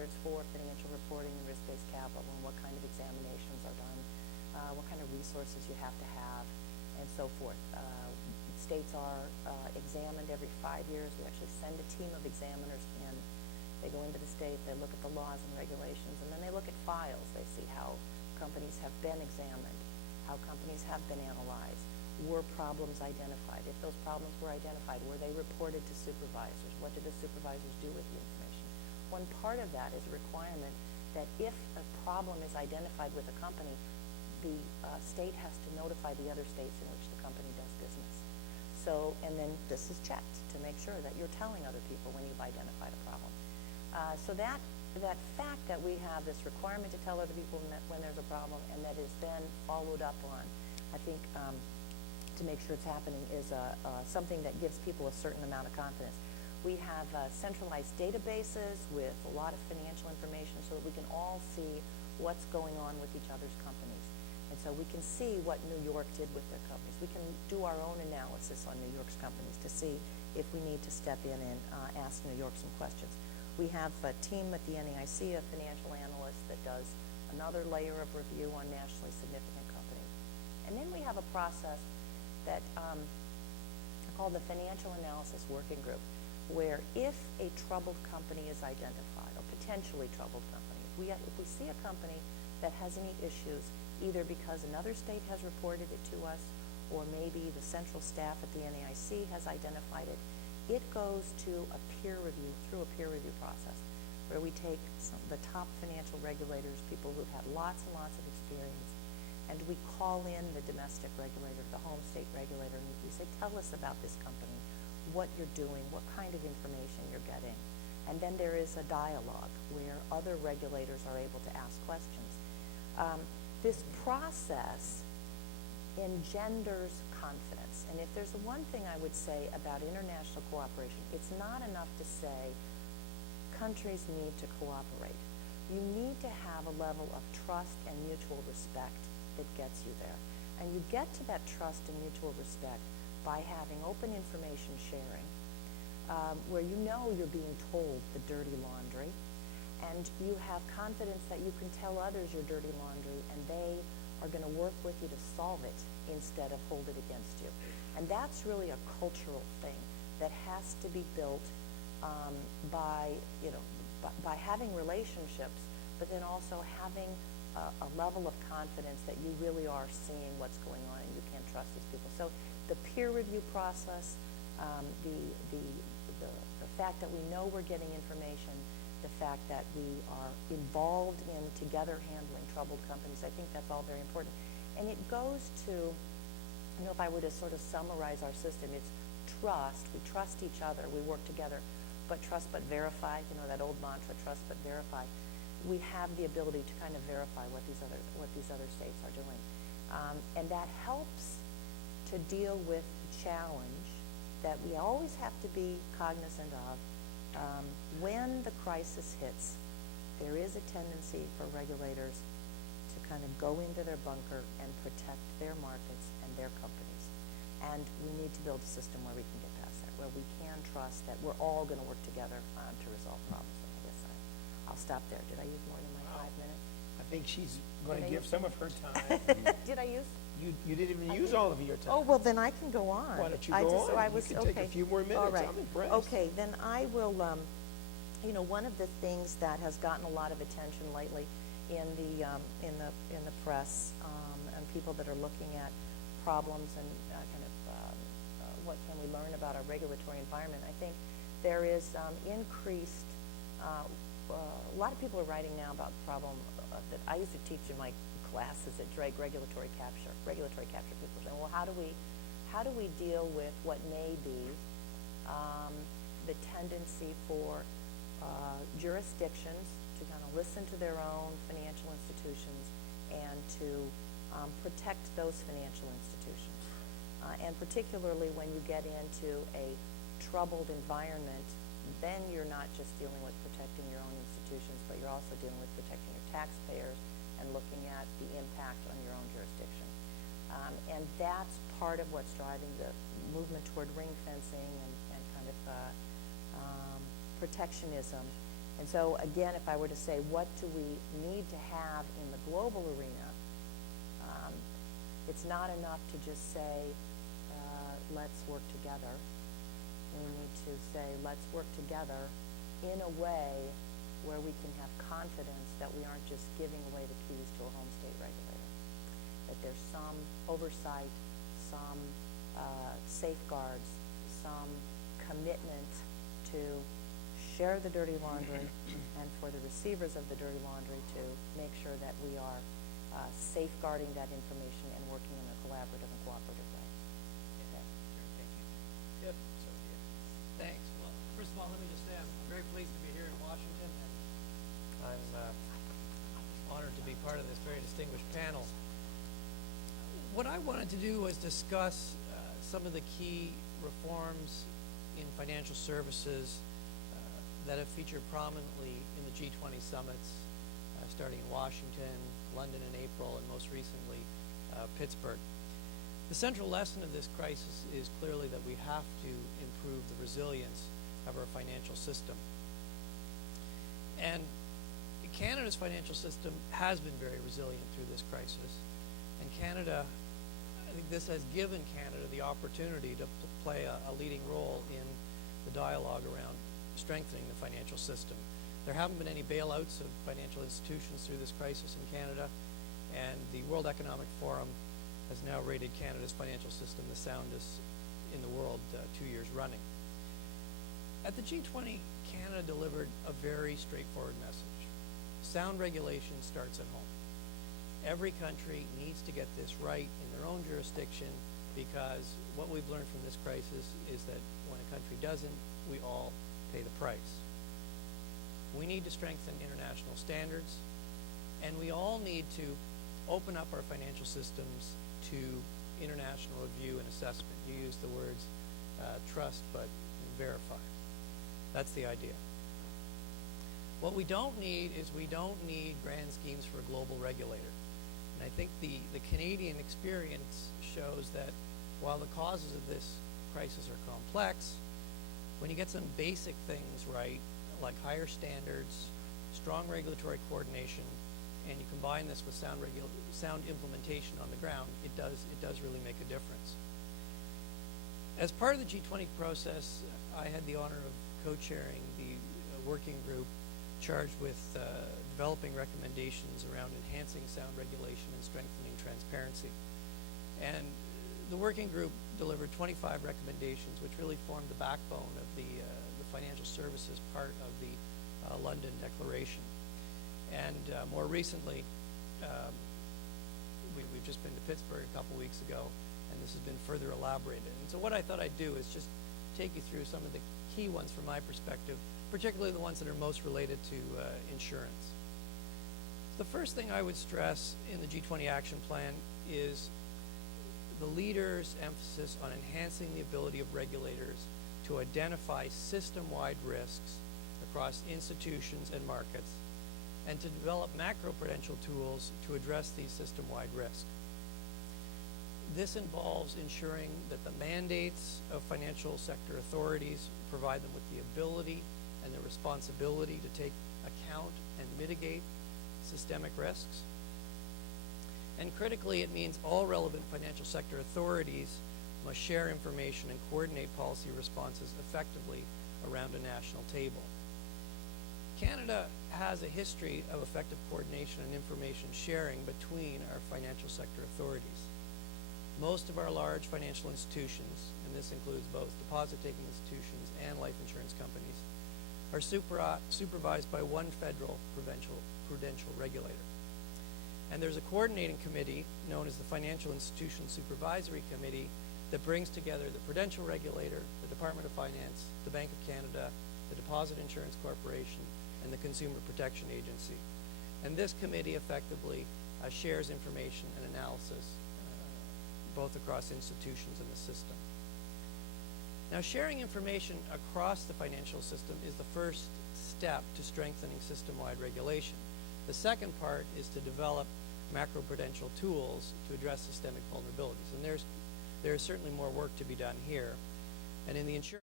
standards for financial reporting and risk-based capital, and what kind of examinations are done, what kind of resources you have to have, and so forth. States are examined every 5 years. We actually send a team of examiners in. They go into the state, they look at the laws and regulations, and then they look at files. They see how companies have been examined, how companies have been analyzed. Were problems identified? If those problems were identified, were they reported to supervisors? What did the supervisors do with the information? One part of that is a requirement that if a problem is identified with a company, the state has to notify the other states in which the company does business. So, and then this is checked to make sure that you're telling other people when you've identified a problem. So that fact that we have this requirement to tell other people when there's a problem, and that is then followed up on, I think, to make sure it's happening, is something that gives people a certain amount of confidence. We have centralized databases with a lot of financial information so that we can all see what's going on with each other's companies. And so we can see what New York did with their companies. We can do our own analysis on New York's companies to see if we need to step in and ask New York some questions. We have a team at the NAIC of financial analysts that does another layer of review on nationally significant companies. And then we have a process that called the Financial Analysis Working Group, where if a troubled company is identified, or potentially troubled company, if we see a company that has any issues, either because another state has reported it to us, or maybe the central staff at the NAIC has identified it, it goes to a peer review, through a peer review process, where we take the top financial regulators, people who've had lots and lots of experience, and we call in the domestic regulator, the home state regulator, and we say, tell us about this company, what you're doing, what kind of information you're getting. And then there is a dialogue where other regulators are able to ask questions. This process engenders confidence. And if there's one thing I would say about international cooperation, it's not enough to say countries need to cooperate. You need to have a level of trust and mutual respect that gets you there. And you get to that trust and mutual respect by having open information sharing, where you know you're being told the dirty laundry, and you have confidence that you can tell others your dirty laundry, and they are going to work with you to solve it instead of hold it against you. And that's really a cultural thing that has to be built by having relationships, but then also having a level of confidence that you really are seeing what's going on and you can trust these people. So the peer review process, the fact that we know we're getting information, the fact that we are involved in together handling troubled companies, I think that's all very important. And it goes to, if I were to sort of summarize our system, it's trust. We trust each other. We work together. But trust but verify, that old mantra, trust but verify. We have the ability to kind of verify what these other states are doing. And that helps to deal with the challenge that we always have to be cognizant of. When the crisis hits, there is a tendency for regulators to kind of go into their bunker and protect their markets and their companies. And we need to build a system where we can get past that, where we can trust that we're all going to work together to resolve problems. And I guess I'll stop there. Did I use more than my 5 minutes? I think she's going to give some of her time. Did I use? You didn't even use all of your time. Oh, well, then I can go on. Why don't you go on? You can take a few more minutes. All right. I'm impressed. Okay, then I will, one of the things that has gotten a lot of attention lately in the press, and people that are looking at problems and what can we learn about our regulatory environment, I think there is increased, a lot of people are writing now about the problem that I used to teach in my classes at Drake, regulatory capture. People are saying, well, how do we deal with what may be the tendency for jurisdictions to kind of listen to their own financial institutions and to protect those financial institutions. And particularly when you get into a troubled environment, then you're not just dealing with protecting your own institutions, but you're also dealing with protecting your taxpayers and looking at the impact on your own jurisdiction. And that's part of what's driving the movement toward ring fencing and kind of protectionism. And so again, if I were to say, what do we need to have in the global arena, it's not enough to just say, let's work together. We need to say, let's work together in a way where we can have confidence that we aren't just giving away the keys to a home state regulator, that there's some oversight, some safeguards, some commitment to share the dirty laundry and for the receivers of the dirty laundry to make sure that we are safeguarding that information and working in a collaborative and cooperative way. Okay. Thank you. Yep. Sophia. Thanks. Well, first of all, let me just say I'm very pleased to be here in Washington, and I'm honored to be part of this very distinguished panel. What I wanted to do was discuss some of the key reforms in financial services that have featured prominently in the G20 summits, starting in Washington, London in April, and most recently Pittsburgh. The central lesson of this crisis is clearly that we have to improve the resilience of our financial system. And Canada's financial system has been very resilient through this crisis. And Canada, I think this has given Canada the opportunity to play a leading role in the dialogue around strengthening the financial system. There haven't been any bailouts of financial institutions through this crisis in Canada, and the World Economic Forum has now rated Canada's financial system the soundest in the world 2 years running. At the G20, Canada delivered a very straightforward message. Sound regulation starts at home. Every country needs to get this right in their own jurisdiction, because what we've learned from this crisis is that when a country doesn't, we all pay the price. We need to strengthen international standards, and we all need to open up our financial systems to international review and assessment. You use the words trust but verify. That's the idea. What we don't need is we don't need grand schemes for a global regulator. And I think the Canadian experience shows that while the causes of this crisis are complex, when you get some basic things right, like higher standards, strong regulatory coordination, and you combine this with sound implementation on the ground, it does really make a difference. As part of the G20 process, I had the honor of co-chairing the working group charged with developing recommendations around enhancing sound regulation and strengthening transparency. And the working group delivered 25 recommendations, which really formed the backbone of the financial services part of the London Declaration. And more recently, we've just been to Pittsburgh a couple weeks ago, and this has been further elaborated. And so what I thought I'd do is just take you through some of the key ones from my perspective, particularly the ones that are most related to insurance. The first thing I would stress in the G20 action plan is the leaders' emphasis on enhancing the ability of regulators to identify system-wide risks across institutions and markets, and to develop macroprudential tools to address these system-wide risks. This involves ensuring that the mandates of financial sector authorities provide them with the ability and the responsibility to take account and mitigate systemic risks. And critically, it means all relevant financial sector authorities must share information and coordinate policy responses effectively around a national table. Canada has a history of effective coordination and information sharing between our financial sector authorities. Most of our large financial institutions, and this includes both deposit-taking institutions and life insurance companies, are supervised by one federal prudential regulator. And there's a coordinating committee known as the Financial Institution Supervisory Committee that brings together the Prudential Regulator, the Department of Finance, the Bank of Canada, the Deposit Insurance Corporation, and the Consumer Protection Agency. And this committee effectively shares information and analysis both across institutions in the system. Now, sharing information across the financial system is the first step to strengthening system-wide regulation. The second part is to develop macroprudential tools to address systemic vulnerabilities. And there's certainly more work to be done here. And in the insurance